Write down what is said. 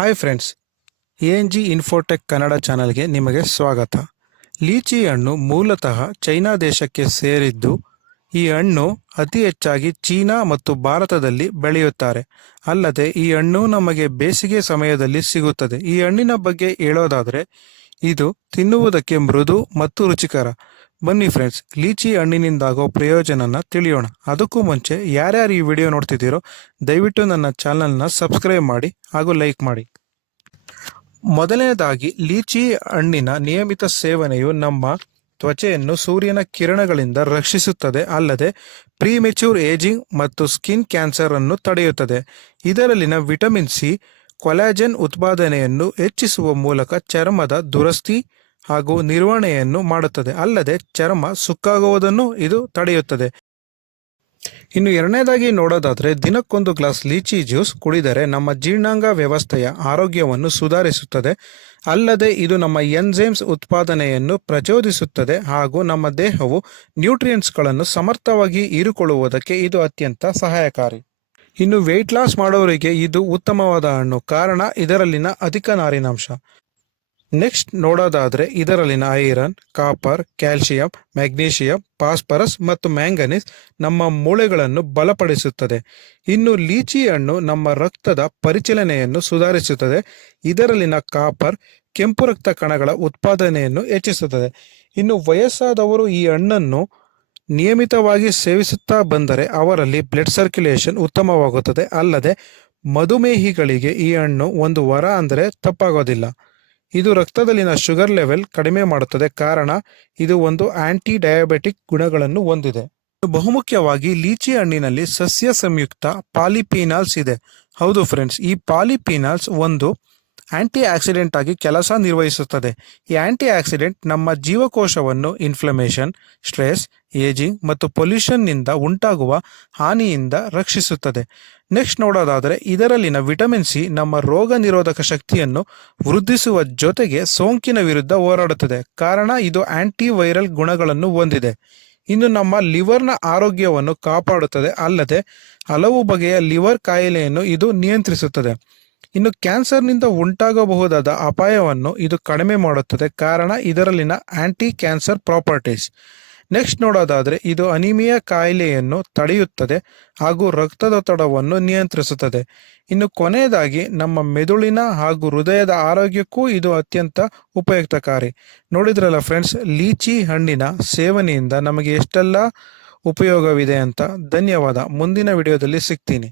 Hi friends A N G infotech Kannada ಚಾನಲ್ಗೆ ನಿಮಗೆ ಸ್ವಾಗತ. ಲೀಚಿ ಹಣ್ಣು ಮೂಲತಃ ಚೈನಾ ದೇಶಕ್ಕೆ ಸೇರಿದ್ದು, ಈ ಹಣ್ಣು ಅತಿ ಹೆಚ್ಚಾಗಿ ಚೀನಾ ಮತ್ತು ಭಾರತದಲ್ಲಿ ಬೆಳೆಯುತ್ತಾರೆ. ಅಲ್ಲದೆ, ಈ ಹಣ್ಣು ನಮಗೆ ಬೇಸಿಗೆ ಸಮಯದಲ್ಲಿ ಸಿಗುತ್ತದೆ. ಈ ಹಣ್ಣಿನ ಬಗ್ಗೆ ಹೇಳೋದಾದರೆ, ಇದು ತಿನ್ನುವುದಕ್ಕೆ ಮೃದು ಮತ್ತು ರುಚಿಕರ. ಬನ್ನಿ ಫ್ರೆಂಡ್ಸ್ ಲೀಚಿ ಹಣ್ಣಿನಿಂದಾಗೋ ಪ್ರಯೋಜನನ ತಿಳಿಯೋಣ. ಅದಕ್ಕೂ ಮುಂಚೆ ಯಾರ್ಯಾರು ಈ ವಿಡಿಯೋ ನೋಡ್ತಿದ್ದೀರೋ ದಯವಿಟ್ಟು ನನ್ನ ಚಾನಲ್ನ ಸಬ್ಸ್ಕ್ರೈಬ್ ಮಾಡಿ ಹಾಗೂ ಲೈಕ್ ಮಾಡಿ. ಮೊದಲನೇದಾಗಿ, ಲೀಚಿ ಹಣ್ಣಿನ ನಿಯಮಿತ ಸೇವನೆಯು ನಮ್ಮ ತ್ವಚೆಯನ್ನು ಸೂರ್ಯನ ಕಿರಣಗಳಿಂದ ರಕ್ಷಿಸುತ್ತದೆ, ಅಲ್ಲದೆ ಪ್ರೀಮೆಚ್ಯೂರ್ ಏಜಿಂಗ್ ಮತ್ತು ಸ್ಕಿನ್ ಕ್ಯಾನ್ಸರ್ ಅನ್ನು ತಡೆಯುತ್ತದೆ. ಇದರಲ್ಲಿನ ವಿಟಮಿನ್ ಸಿ ಕೊಲಾಜೆನ್ ಉತ್ಪಾದನೆಯನ್ನು ಹೆಚ್ಚಿಸುವ ಮೂಲಕ ಚರ್ಮದ ದುರಸ್ತಿ ಹಾಗೂ ನಿರ್ವಹಣೆಯನ್ನು ಮಾಡುತ್ತದೆ. ಅಲ್ಲದೆ ಚರ್ಮ ಸುಕ್ಕಾಗುವುದನ್ನು ಇದು ತಡೆಯುತ್ತದೆ. ಇನ್ನು ಎರಡನೇದಾಗಿ ನೋಡೋದಾದರೆ ದಿನಕ್ಕೊಂದು ಗ್ಲಾಸ್ ಲೀಚಿ ಜ್ಯೂಸ್ ಕುಡಿದರೆ ನಮ್ಮ ಜೀರ್ಣಾಂಗ ವ್ಯವಸ್ಥೆಯ ಆರೋಗ್ಯವನ್ನು ಸುಧಾರಿಸುತ್ತದೆ. ಅಲ್ಲದೆ ಇದು ನಮ್ಮ ಎನ್ಝೈಮ್ಸ್ ಉತ್ಪಾದನೆಯನ್ನು ಪ್ರಚೋದಿಸುತ್ತದೆ ಹಾಗೂ ನಮ್ಮ ದೇಹವು ನ್ಯೂಟ್ರಿಯೆಂಟ್ಸ್ಗಳನ್ನು ಸಮರ್ಥವಾಗಿ ಹೀರಿಕೊಳ್ಳುವುದಕ್ಕೆ ಇದು ಅತ್ಯಂತ ಸಹಾಯಕಾರಿ. ಇನ್ನು ವೆಯ್ಟ್ ಲಾಸ್ ಮಾಡೋರಿಗೆ ಇದು ಉತ್ತಮವಾದ ಹಣ್ಣು. ಕಾರಣ ಇದರಲ್ಲಿನ ಅಧಿಕ ನಾರಿನಾಂಶ. ನೆಕ್ಸ್ಟ್ ನೋಡೋದಾದರೆ ಇದರಲ್ಲಿನ iron copper calcium magnesium phosphorus ಮತ್ತು ಮ್ಯಾಂಗನೀಸ್ ನಮ್ಮ ಮೂಳೆಗಳನ್ನು ಬಲಪಡಿಸುತ್ತದೆ. ಇನ್ನು ಲೀಚಿ ಹಣ್ಣು ನಮ್ಮ ರಕ್ತದ ಪರಿಚಲನೆಯನ್ನು ಸುಧಾರಿಸುತ್ತದೆ. ಇದರಲ್ಲಿನ ಕಾಪರ್ ಕೆಂಪು ರಕ್ತ ಕಣಗಳ ಉತ್ಪಾದನೆಯನ್ನು ಹೆಚ್ಚಿಸುತ್ತದೆ. ಇನ್ನು ವಯಸ್ಸಾದವರು ಈ ಹಣ್ಣನ್ನು ನಿಯಮಿತವಾಗಿ ಸೇವಿಸುತ್ತಾ ಬಂದರೆ ಅವರಲ್ಲಿ ಬ್ಲಡ್ ಸರ್ಕ್ಯುಲೇಷನ್ ಉತ್ತಮವಾಗುತ್ತದೆ. ಅಲ್ಲದೆ ಮಧುಮೇಹಿಗಳಿಗೆ ಈ ಹಣ್ಣು ಒಂದು ವರ ಅಂದರೆ ತಪ್ಪಾಗೋದಿಲ್ಲ. ಇದು ರಕ್ತದಲ್ಲಿನ ಶುಗರ್ ಲೆವೆಲ್ ಕಡಿಮೆ ಮಾಡುತ್ತದೆ. ಕಾರಣ, ಇದು ಒಂದು ಆಂಟಿ ಡಯಾಬೆಟಿಕ್ ಗುಣಗಳನ್ನು ಹೊಂದಿದೆ. ಬಹುಮುಖ್ಯವಾಗಿ ಲೀಚಿ ಹಣ್ಣಿನಲ್ಲಿ ಸಸ್ಯ ಸಂಯುಕ್ತ ಪಾಲಿಪೀನಾಲ್ಸ್ ಇದೆ. ಹೌದು ಫ್ರೆಂಡ್ಸ್, ಈ ಪಾಲಿಪೀನಾಲ್ಸ್ ಒಂದು ಆಂಟಿ ಆಕ್ಸಿಡೆಂಟ್ ಆಗಿ ಕೆಲಸ ನಿರ್ವಹಿಸುತ್ತದೆ. ಈ ಆಂಟಿ ಆಕ್ಸಿಡೆಂಟ್ ನಮ್ಮ ಜೀವಕೋಶವನ್ನು ಇನ್ಫ್ಲಮೇಷನ್ ಸ್ಟ್ರೆಸ್ ಏಜಿಂಗ್ ಮತ್ತು ಪೊಲ್ಯೂಷನ್ನಿಂದ ಉಂಟಾಗುವ ಹಾನಿಯಿಂದ ರಕ್ಷಿಸುತ್ತದೆ. ನೆಕ್ಸ್ಟ್ ನೋಡೋದಾದರೆ ಇದರಲ್ಲಿನ ವಿಟಮಿನ್ ಸಿ ನಮ್ಮ ರೋಗ ನಿರೋಧಕ ಶಕ್ತಿಯನ್ನು ವೃದ್ಧಿಸುವ ಜೊತೆಗೆ ಸೋಂಕಿನ ವಿರುದ್ಧ ಹೋರಾಡುತ್ತದೆ. ಕಾರಣ ಇದು ಆಂಟಿ ವೈರಲ್ ಗುಣಗಳನ್ನು ಹೊಂದಿದೆ. ಇನ್ನು ನಮ್ಮ ಲಿವರ್ನ ಆರೋಗ್ಯವನ್ನು ಕಾಪಾಡುತ್ತದೆ ಅಲ್ಲದೆ ಹಲವು ಬಗೆಯ ಲಿವರ್ ಕಾಯಿಲೆಯನ್ನು ಇದು ನಿಯಂತ್ರಿಸುತ್ತದೆ. ಇನ್ನು ಕ್ಯಾನ್ಸರ್ನಿಂದ ಉಂಟಾಗಬಹುದಾದ ಅಪಾಯವನ್ನು ಇದು ಕಡಿಮೆ ಮಾಡುತ್ತದೆ. ಕಾರಣ ಇದರಲ್ಲಿನ ಆಂಟಿ ಕ್ಯಾನ್ಸರ್ ಪ್ರಾಪರ್ಟೀಸ್. ನೆಕ್ಸ್ಟ್ ನೋಡೋದಾದರೆ ಇದು ಅನಿಮಿಯಾ ಕಾಯಿಲೆಯನ್ನು ತಡೆಯುತ್ತದೆ ಹಾಗೂ ರಕ್ತದೊತ್ತಡವನ್ನು ನಿಯಂತ್ರಿಸುತ್ತದೆ. ಇನ್ನು ಕೊನೆಯದಾಗಿ ನಮ್ಮ ಮೆದುಳಿನ ಹಾಗೂ ಹೃದಯದ ಆರೋಗ್ಯಕ್ಕೂ ಇದು ಅತ್ಯಂತ ಉಪಯುಕ್ತಕಾರಿ. ನೋಡಿದ್ರಲ್ಲ ಫ್ರೆಂಡ್ಸ್, ಲೀಚಿ ಹಣ್ಣಿನ ಸೇವನೆಯಿಂದ ನಮಗೆ ಎಷ್ಟೆಲ್ಲ ಉಪಯೋಗವಿದೆ ಅಂತ ಧನ್ಯವಾದ. ಮುಂದಿನ ವಿಡಿಯೋದಲ್ಲಿ ಸಿಗ್ತೀನಿ.